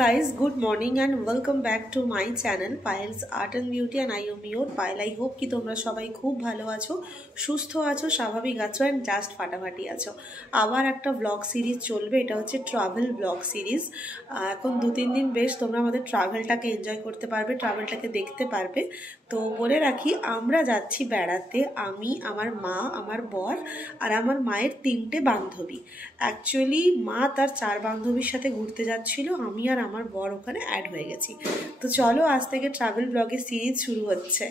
Guys, good morning and welcome back to my channel Payal's Art and Beauty and I am your Payal. I hope ki তোমরা সবাই খুব ভালো আছো, সুস্থ আছো, স্বাভাবিক আছো and just ফাটাফাটি আছো। আবার একটা ব্লগ সিরিজ চলবে, এটা হচ্ছে ট্রাভেল ব্লগ সিরিজ। এখন 2-3 দিন বেশ তোমরা আমাদের ট্রাভেলটাকে এনজয় করতে পারবে, ট্রাভেলটাকে দেখতে পারবে। তো বলে রাখি, আমরা যাচ্ছি বেড়াতে, আমি, আমার মা, আমার বর আর আমার মায়ের 3টে বান্ধবী। অ্যাকচুয়ালি মা তার 4 বান্ধবীর সাথে ঘুরতে যাচ্ছিল, আমি আর আমার বর ওখানে অ্যাড হয়ে গেছি। তো চলো আজ থেকে ট্রাভেল ব্লগের সিরিজ শুরু হচ্ছে।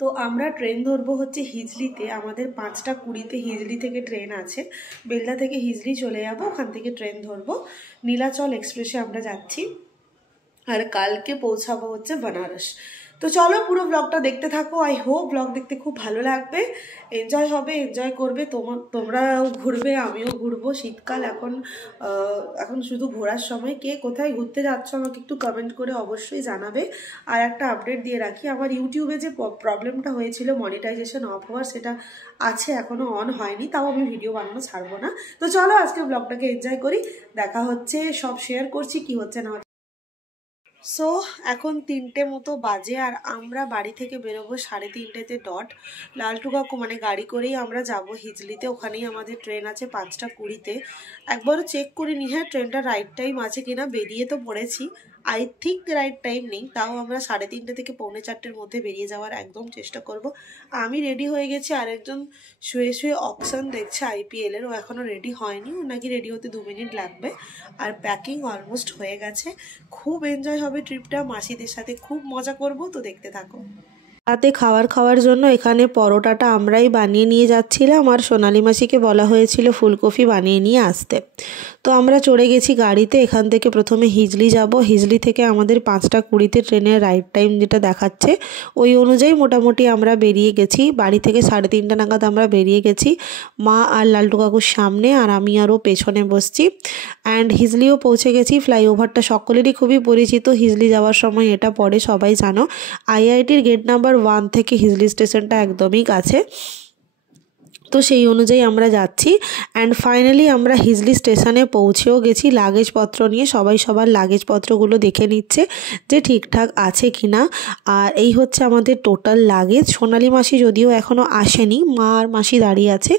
তো আমরা ট্রেন ধরবো হচ্ছে হিজলিতে, আমাদের 5টা 20-তে হিজলি থেকে ট্রেন আছে। বেলদা থেকে হিজলি চলে যাবো, ওখান থেকে ট্রেন ধরবো। নীলাচল এক্সপ্রেসে আমরা যাচ্ছি আর কালকে পৌঁছাবো হচ্ছে বেনারস। তো চলো পুরো ব্লগটা দেখতে থাকো। আই হোপ ব্লগ দেখতে খুব ভালো লাগবে, এনজয় হবে, এনজয় করবে, তোমরাও ঘুরবে, আমিও ঘুরবো। শীতকাল এখন শুধু ঘোরার সময়। কে কোথায় ঘুরতে যাচ্ছ আমাকে একটু কমেন্ট করে অবশ্যই জানাবে। আর একটা আপডেট দিয়ে রাখি, আমার ইউটিউবে যে প্রবলেমটা হয়েছিল মনিটাইজেশন অফ হওয়ার, সেটা আছে, এখনও অন হয়নি, তাও আমি ভিডিও বানানো ছাড়বো না। তো চলো আজকে ব্লগটাকে এনজয় করি, দেখা হচ্ছে, সব শেয়ার করছি কি হচ্ছে না। সো এখন 3টে মতো বাজে আর আমরা বাড়ি থেকে বেরোবো 3:30তে ডট। লালটু কাকু মানে গাড়ি করেই আমরা যাব হিজলিতে, ওখানেই আমাদের ট্রেন আছে 5টা 20-তে। একবারও চেক করিনি হ্যাঁ ট্রেনটা রাইট টাইম আছে কিনা, বেরিয়ে তো পড়েছি, আই থিঙ্ক রাইট টাইম নেই, তাও আমরা 3:30 থেকে 3:45-র মধ্যে বেরিয়ে যাওয়ার একদম চেষ্টা করব। আমি রেডি হয়ে গেছি, আরেকজন শুয়ে শুয়ে অকশন দেখছে IPL-এর, ও এখনও রেডি হয়নি, ও নাকি রেডি হতে 2 মিনিট লাগবে। আর প্যাকিং অলমোস্ট হয়ে গেছে। খুব এনজয় হবে ট্রিপটা, মাসিদের সাথে খুব মজা করব, তো দেখতে থাকো। রাতে খাওয়ার জন্য এখানে পরোটাটা আমরাই বানিয়ে নিয়ে যাচ্ছিলাম আর সোনালি মাসিকে বলা হয়েছিল ফুলকপি বানিয়ে নিয়ে আসতে। তো আমরা চড়ে গেছি গাড়িতে, এখান থেকে প্রথমে হিজলি যাব। হিজলি থেকে আমাদের 5টা 20-তে ট্রেনের রাইট টাইম যেটা দেখাচ্ছে, ওই অনুযায়ী মোটামুটি আমরা বেরিয়ে গেছি। বাড়ি থেকে 3:30 নাগাদ আমরা বেরিয়ে গেছি, মা আর লালটু কাকুর সামনে আর আমি আরও পেছনে বসছি। অ্যান্ড হিজলিও পৌঁছে গেছি। ফ্লাইওভারটা সকলেরই খুবই পরিচিত, হিজলি যাওয়ার সময় এটা পড়ে, সবাই জানো। IITর গেট নাম্বার 1 থেকে হিজলি স্টেশনটা একদমই কাছে, তো সেই অনুযায়ী আমরা যাচ্ছি। অ্যান্ড ফাইনালি আমরা হিজলি স্টেশনে পৌঁছেও গেছি লাগেজপত্র নিয়ে। সবাই সবার লাগেজপত্রগুলো দেখে নিচ্ছে যে ঠিকঠাক আছে কি না। আর এই হচ্ছে আমাদের টোটাল লাগেজ। সোনালি মাসি যদিও এখনও আসেনি, মা আর মাসি দাঁড়িয়ে আছে।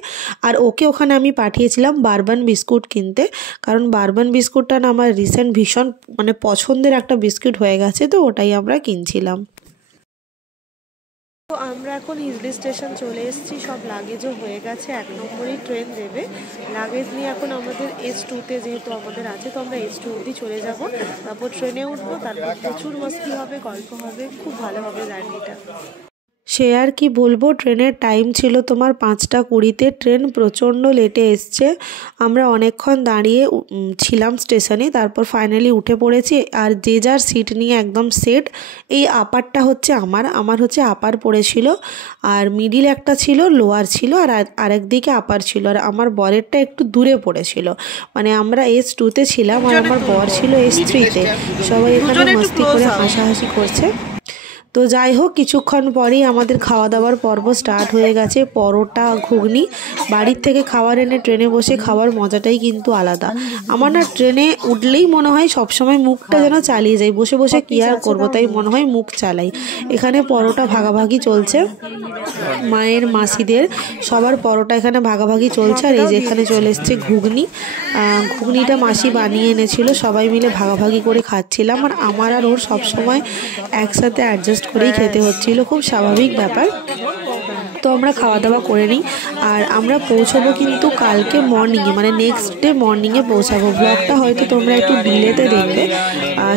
আর ওকে ওখানে আমি পাঠিয়েছিলাম বারবান বিস্কুট কিনতে, কারণ বারবান বিস্কুটটা না আমার রিসেন্ট ভীষণ মানে পছন্দের একটা বিস্কুট হয়ে গেছে, তো ওটাই আমরা কিনছিলাম। তো আমরা এখন হিজলি স্টেশন চলে এসেছি, সব লাগেজও হয়ে গেছে, 1 নম্বরেই ট্রেন দেবে। লাগেজ নিয়ে এখন আমাদের S2-তে যেহেতু আমাদের আছে, তো আমরা S2 অবধি চলে যাব, তারপর ট্রেনে উঠবো, তারপর প্রচুর মস্তি হবে, গল্প হবে, খুব ভালো হবে জার্নিটা। সে আর কি বলবো, ট্রেনের টাইম ছিল তোমার 5টা 20-তে, ট্রেন প্রচণ্ড লেটে এসছে। আমরা অনেকক্ষণ দাঁড়িয়ে ছিলাম স্টেশনে, তারপর ফাইনালি উঠে পড়েছি। আর যে যার সিট নিয়ে একদম সেট। এই আপারটা হচ্ছে আমার হচ্ছে আপার পড়েছিল, আর মিডিল একটা ছিল, লোয়ার ছিল, আর আরেক দিকে আপার ছিল, আর আমার বরেরটা একটু দূরে পড়েছিল। মানে আমরা S2-তে ছিলাম আর আমার বর ছিল S3-তে। সবাই এখানে মস্তি করে হাসাহাসি করছে। তো যাই হোক, কিছুক্ষণ পরেই আমাদের খাওয়া দাওয়ার পর্ব স্টার্ট হয়ে গেছে। পরোটা, ঘুগনি, বাড়ির থেকে খাবার এনে ট্রেনে বসে খাওয়ার মজাটাই কিন্তু আলাদা। আমার না ট্রেনে উঠলেই মনে হয় সবসময় মুখটা যেন চালিয়ে যাই, বসে বসে কী আর করবো, তাই মনে হয় মুখ চালাই। এখানে পরোটা ভাগাভাগি চলছে, মায়ের, মাসিদের সবার পরোটা এখানে ভাগাভাগি চলছে। আর এই যে এখানে চলে এসছে ঘুগনিটা মাসি বানিয়ে এনেছিল, সবাই মিলে ভাগাভাগি করে খাচ্ছিলাম। আর আমার আর ওর সবসময় একসাথে অ্যাডজাস্ট করেই খেতে হচ্ছিল, খুব স্বাভাবিক ব্যাপার। তো আমরা খাওয়া দাওয়া করে নিই আর আমরা পৌঁছবো কিন্তু কালকে মর্নিংয়ে, মানে নেক্সট ডে মর্নিংয়ে পৌঁছাবো। ব্লগটা হয়তো তোমরা একটু ডিলেতে দেখবে,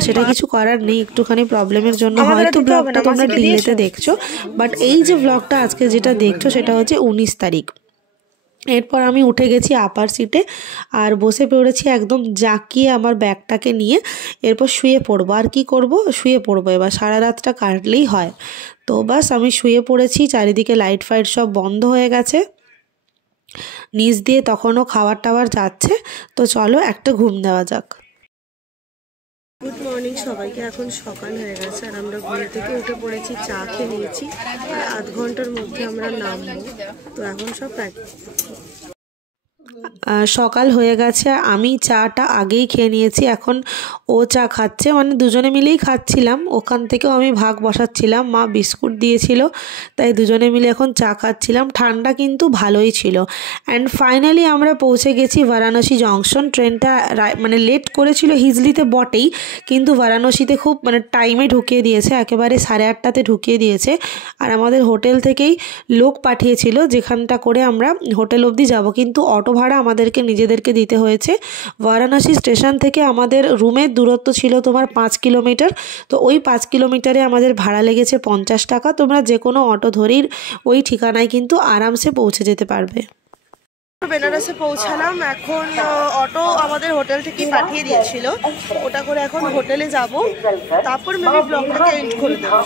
সেটা কিছু করার নেই, একটুখানি প্রবলেমের জন্য হয়তো ব্লগটা তোমরা ডিলেতে দেখছো। বাট এই যে ব্লগটা আজকে যেটা দেখছো সেটা হচ্ছে 19 তারিখ। এরপর আমি উঠে গেছি আপার সিটে আর বসে পড়েছি একদম জাঁকিয়ে আমার ব্যাগটাকে নিয়ে। এরপর শুয়ে পড়বো, আর কি করব, শুয়ে পড়বো, এবার সারা রাতটা কাটলেই হয়। তো বাস আমি শুয়ে পড়েছি, চারিদিকে লাইট ফাইট সব বন্ধ হয়ে গেছে, নিচ দিয়ে তখনও খাবার টাবার যাচ্ছে। তো চলো একটা ঘুম দেওয়া যাক। গুড মর্নিং সবাইকে, এখন সকাল হয়ে গেছে আর আমরা ঘুম থেকে উঠে পড়েছি, চা খেয়ে নিয়েছি আর আধ ঘন্টার মধ্যে আমরা নামবো। তো এখন সব প্যাক সকাল হয়ে গেছে, আমি চাটা আগেই খেয়ে নিয়েছি, এখন ও চা খাচ্ছে, মানে দুজনে মিলেই খাচ্ছিলাম। ওখান থেকেও আমি ভাগ বসাচ্ছিলাম, মা বিস্কুট দিয়েছিল, তাই দুজনে মিলে এখন চা খাচ্ছিলাম। ঠান্ডা কিন্তু ভালোই ছিল। অ্যান্ড ফাইনালি আমরা পৌঁছে গেছি বারাণসী জংশন। ট্রেনটা মানে লেট করেছিল হিজলিতে বটেই, কিন্তু বারাণসীতে খুব মানে টাইমে ঢুকিয়ে দিয়েছে, একেবারে 8:30টাতে ঢুকিয়ে দিয়েছে। আর আমাদের হোটেল থেকেই লোক পাঠিয়েছিল যেখানটা করে আমরা হোটেল অবধি যাব, কিন্তু অটো ভাড়া আমাদেরকে নিজেদেরকে দিতে হয়েছে। বারাণসী স্টেশন থেকে আমাদের রুমের দূরত্ব ছিল তোমার 5 কিলোমিটার, তো ওই 5 কিলোমিটারে আমাদের ভাড়া লেগেছে 50 টাকা। তোমরা যে কোনো অটো ধরেই ওই ঠিকানায় কিন্তু আরামসে পৌঁছে যেতে পারবে। বেনারসে পৌঁছালাম, এখন অটো আমাদের হোটেল থেকে পাঠিয়ে দিয়েছিল, ওটা করে এখন হোটেলে যাব, তারপর মেবি ব্লগটাকে এন্ড করে দেবো।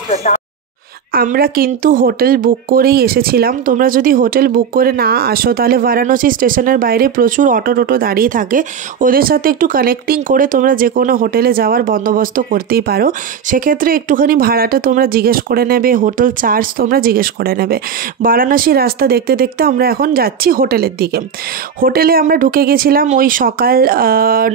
আমরা কিন্তু হোটেল বুক করেই এসেছিলাম। তোমরা যদি হোটেল বুক করে না আসো তাহলে বারাণসী স্টেশনের বাইরে প্রচুর অটো টোটো দাঁড়িয়ে থাকে, ওদের সাথে একটু কানেক্টিং করে তোমরা যে কোনো হোটেলে যাওয়ার বন্দোবস্ত করতেই পারো। সেক্ষেত্রে একটুখানি ভাড়াটা তোমরা জিজ্ঞেস করে নেবে, হোটেল চার্জ তোমরা জিজ্ঞেস করে নেবে। বারাণসী রাস্তা দেখতে দেখতে আমরা এখন যাচ্ছি হোটেলের দিকে। হোটেলে আমরা ঢুকে গেছিলাম ওই সকাল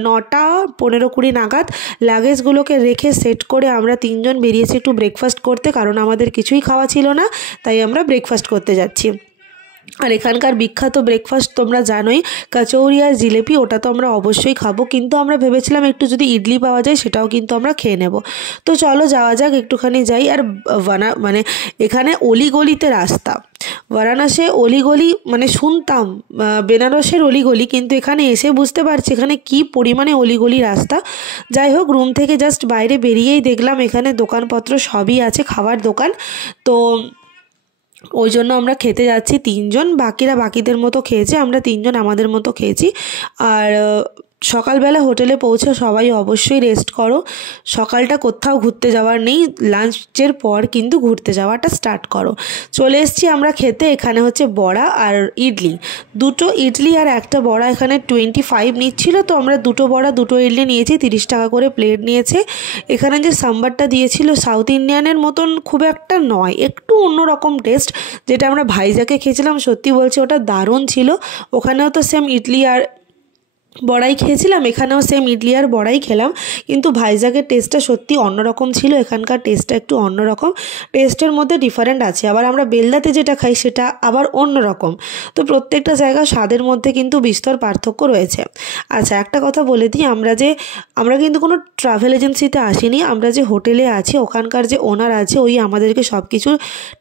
9:15-20 নাগাদ। লাগেজগুলোকে রেখে সেট করে আমরা 3 জন বেরিয়েছি একটু ব্রেকফাস্ট করতে, কারণ আমাদের কিছুই খাওয়া ছিল না, তাই আমরা ব্রেকফাস্ট করতে যাচ্ছি। আর এখানকার বিখ্যাত ব্রেকফাস্ট তোমরা জানোই, কচৌরি আর জিলেপি, ওটা তো আমরা অবশ্যই খাবো, কিন্তু আমরা ভেবেছিলাম একটু যদি ইডলি পাওয়া যায় সেটাও কিন্তু আমরা খেয়ে নেব। তো চলো যাওয়া যাক, একটুখানি যাই। আর মানে এখানে অলিগলিতে রাস্তা, বারাণসী অলিগলি মানে শুনতাম বেনারসের অলিগলি, কিন্তু এখানে এসে বুঝতে পারছি এখানে কি পরিমাণে অলিগলি রাস্তা। যাই হোক, রুম থেকে জাস্ট বাইরে বেরিয়েই দেখলাম এখানে দোকানপত্র সবই আছে, খাবার দোকান। তো ওই জন্য আমরা খেতে যাচ্ছি 3 জন, বাকিরা বাকিদের মতো খেয়েছে, আমরা 3 জন আমাদের মতো খেয়েছি। আর সকালবেলা হোটেলে পৌঁছে সবাই অবশ্যই রেস্ট করো, সকালটা কোথাও ঘুরতে যাওয়ার নেই, লাঞ্চের পর কিন্তু ঘুরতে যাওয়াটা স্টার্ট করো। চলে এসেছি আমরা খেতে, এখানে হচ্ছে বড়া আর ইডলি, 2টো ইডলি আর একটা বড়া এখানে 25 নিচ্ছিল, তো আমরা 2টো বড়া 2টো ইডলি নিয়েছি, 30 টাকা করে প্লেট নিয়েছে। এখানে যে সাম্বারটা দিয়েছিল সাউথ ইন্ডিয়ানের মতন খুব একটা নয়, একটু অন্যরকম টেস্ট, যেটা আমরা ভাইজাকে খেয়েছিলাম, সত্যি বলছি ওটা দারুণ ছিল। ওখানেও তো সেম ইডলি আর বড়াই খেয়েছিলাম, এখানেও সেম ইডলি আর বড়াই খেলাম, কিন্তু ভাইজাগের টেস্টটা সত্যি অন্যরকম ছিল, এখানকার টেস্টটা একটু অন্যরকম, টেস্টের মধ্যে ডিফারেন্ট আছে। আবার আমরা বেলদাতে যেটা খাই সেটা আবার অন্যরকম, তো প্রত্যেকটা জায়গা স্বাদের মধ্যে কিন্তু বিস্তর পার্থক্য রয়েছে। আচ্ছা, একটা কথা বলে দিই, আমরা কিন্তু কোনো ট্রাভেল এজেন্সিতে আসিনি, আমরা যে হোটেলে আছি ওখানকার যে ওনার আছে ওই আমাদেরকে সব কিছু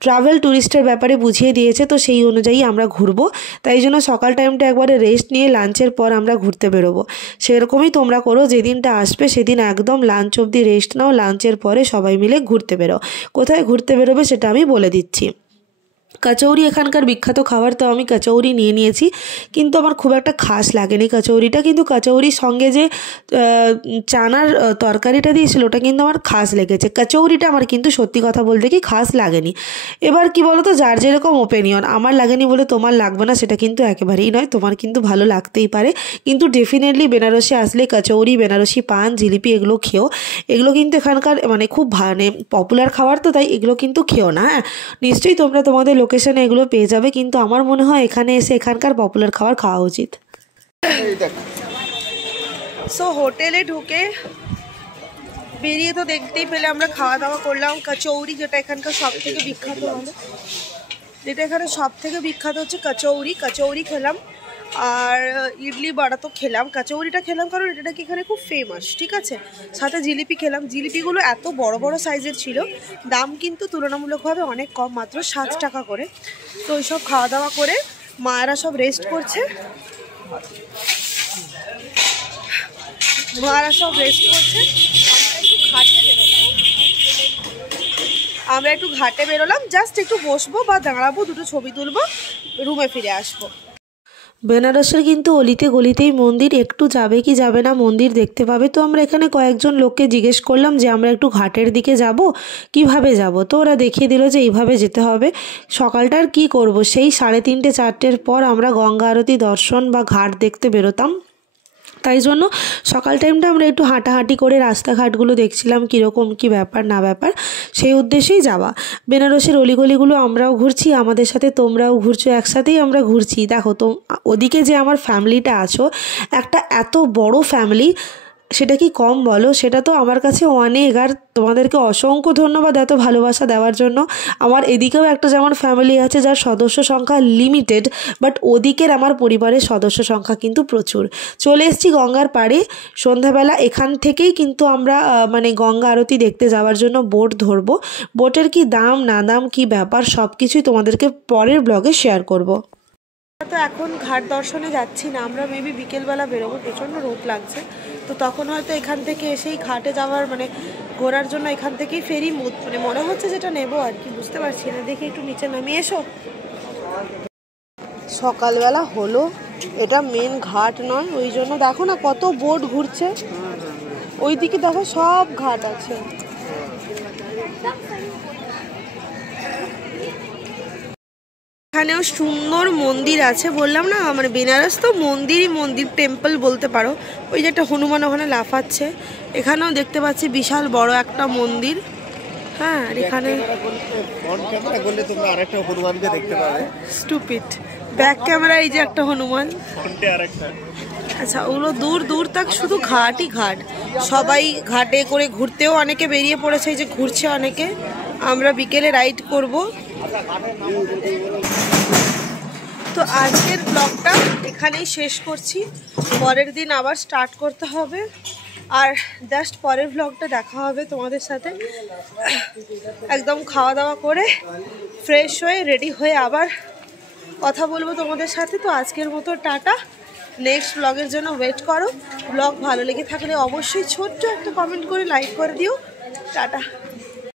ট্রাভেল ট্যুরিস্টের ব্যাপারে বুঝিয়ে দিয়েছে, তো সেই অনুযায়ী আমরা ঘুরবো, তাই জন্য সকাল টাইমটা একবারে রেস্ট নিয়ে লাঞ্চের পর আমরা ঘুরতে বেরোবো। সেরকমই তোমরা করো, যেদিনটা আসবে সেদিন একদম লাঞ্চ অবধি রেস্ট নাও, লাঞ্চের পরে সবাই মিলে ঘুরতে বেরো। কোথায় ঘুরতে বেরোবে সেটা আমি বলে দিচ্ছি। কচৌরি এখানকার বিখ্যাত খাবার, তো আমি কচৌরি নিয়ে নিয়েছি, কিন্তু আমার খুব একটা খাস লাগেনি কচৌরিটা, কিন্তু কচৌরির সঙ্গে যে চানার তরকারিটা দিয়েছিল ওটা কিন্তু আমার খাস লেগেছে। কচৌরিটা আমার কিন্তু সত্যি কথা বলতে কি খাস লাগেনি। এবার কি বলো তো, যার যেরকম ওপিনিয়ন, আমার লাগেনি বলে তোমার লাগবে না সেটা কিন্তু একেবারেই নয়, তোমার কিন্তু ভালো লাগতেই পারে, কিন্তু ডেফিনেটলি বেনারসে আসলে কচৌরি, বেনারসি পান, জিলিপি এগুলো খেও, এগুলো কিন্তু এখানকার মানে খুব মানে পপুলার খাবার, তো তাই এগুলো কিন্তু খেও না। হ্যাঁ, নিশ্চয়ই তোমরা তোমাদের লোকেশনে এগুলো পেয়ে যাবে, কিন্তু আমার মনে হয় এখানে এসে এখানকার পপুলার খাবার খাওয়া উচিত। সো হোটেলে ঢুকে বেরিয়ে তো দেখতেই পেলে আমরা খাওয়া দাওয়া করলাম। কচৌরি, যেটা এখানকার সব থেকে বিখ্যাত, যেটা এখানে সব থেকে বিখ্যাত হচ্ছে কচৌরি, কচৌরি খেলাম। আর ইডলি বড়া তো খেলাম, কচৌরিটা খেলাম কারণ এটা কি এখানে খুব ফেমাস, ঠিক আছে। সাথে জিলিপি খেলাম, জিলিপিগুলো এত বড় বড় সাইজের ছিল, দাম কিন্তু তুলনামূলকভাবে অনেক কম, মাত্র 7 টাকা করে। তো ওইসব খাওয়া দাওয়া করে মায়েরা সব রেস্ট করছে, আমরা একটু ঘাটে বেরোলাম, জাস্ট একটু বসবো বা দাঁড়াবো, 2টো ছবি তুলবো, রুমে ফিরে আসবো। বেনারসের কিন্তু অলিতে গলিতেই মন্দির, একটু যাবে কি যাবে না মন্দির দেখতে পাবে। তো আমরা এখানে কয়েকজন লোককে জিজ্ঞেস করলাম যে আমরা একটু ঘাটের দিকে যাব, কিভাবে যাব, তো ওরা দেখিয়ে দিল যে এইভাবে যেতে হবে। সকালটা আর কী করবো, সেই 3:30-4টের পর আমরা গঙ্গা আরতি দর্শন বা ঘাট দেখতে বেরোতাম। তাই জন্য সকাল টাইমটা আমরা একটু হাঁটাহাঁটি করে রাস্তাঘাটগুলো দেখছিলাম কীরকম কী ব্যাপার না ব্যাপার, সেই উদ্দেশ্যেই যাওয়া। বেনারসের অলিগলিগুলো আমরাও ঘুরছি, আমাদের সাথে তোমরাও ঘুরছো, একসাথেই আমরা ঘুরছি। দেখো তো ওদিকে যে আমার ফ্যামিলিটা আছো, একটা এত বড় ফ্যামিলি, সেটা কি কম বলো? সেটা তো আমার কাছে অনেক। আর তোমাদেরকে অসংখ্য ধন্যবাদ এত ভালোবাসা দেওয়ার জন্য। আমার এদিকেও একটা যেমন ফ্যামিলি আছে যার সদস্য সংখ্যা লিমিটেড, বাট ওদিকের আমার পরিবারের সদস্য সংখ্যা কিন্তু প্রচুর। চলে এসেছি গঙ্গার পাড়ে সন্ধ্যাবেলা। এখান থেকেই কিন্তু আমরা মানে গঙ্গা আরতি দেখতে যাওয়ার জন্য বোট ধরবো। বোটের কি দাম না দাম কি ব্যাপার সব কিছুই তোমাদেরকে পরের ব্লগে শেয়ার করব। তো এখন ঘাট দর্শনে যাচ্ছি না, আমরা মেবি বিকেলবেলা বেরোবো, প্রচণ্ড রোদ লাগছে। তো তখন হয়তো এখান থেকে এসেই ঘাটে যাওয়ার মানে ঘোরার জন্য এখান থেকেই ফেরি মানে মনে হচ্ছে যেটা নেবো আর কি, বুঝতে পারছি না। দেখি একটু নিচে নামিয়ে এসো। সকালবেলা হলো, এটা মেন ঘাট নয়, ওই জন্য দেখো না কত বোট ঘুরছে। ওইদিকে দেখো সব ঘাট আছে। এখানেও সুন্দর মন্দির আছে, বললাম না মানে বেনারস তো মন্দিরই মন্দির, টেম্পল বলতে পারো। ওই যে একটা হনুমান ওখানে লাফাচ্ছে, এখানেও দেখতে পাচ্ছি বিশাল বড় একটা মন্দির। হ্যাঁ, আর এখানে স্টুপিড ব্যাক ক্যামেরা, এই যে একটা হনুমান। আচ্ছা, ওগুলো দূর দূর তক শুধু ঘাটই ঘাট। সবাই ঘাটে করে ঘুরতেও অনেকে বেরিয়ে পড়েছে, এই যে ঘুরছে অনেকে। আমরা বিকেলে রাইড করব। তো আজকের ব্লগটা এখানেই শেষ করছি, পরের দিন আবার স্টার্ট করতে হবে। আর জাস্ট পরের ব্লগটা দেখা হবে তোমাদের সাথে একদম খাওয়া দাওয়া করে ফ্রেশ হয়ে রেডি হয়ে আবার কথা বলবো তোমাদের সাথে। তো আজকের মতো টাটা, নেক্সট ব্লগের জন্য ওয়েট করো। ব্লগ ভালো লেগে থাকলে অবশ্যই ছোট্ট একটা কমেন্ট করে লাইক করে দিও। টাটা।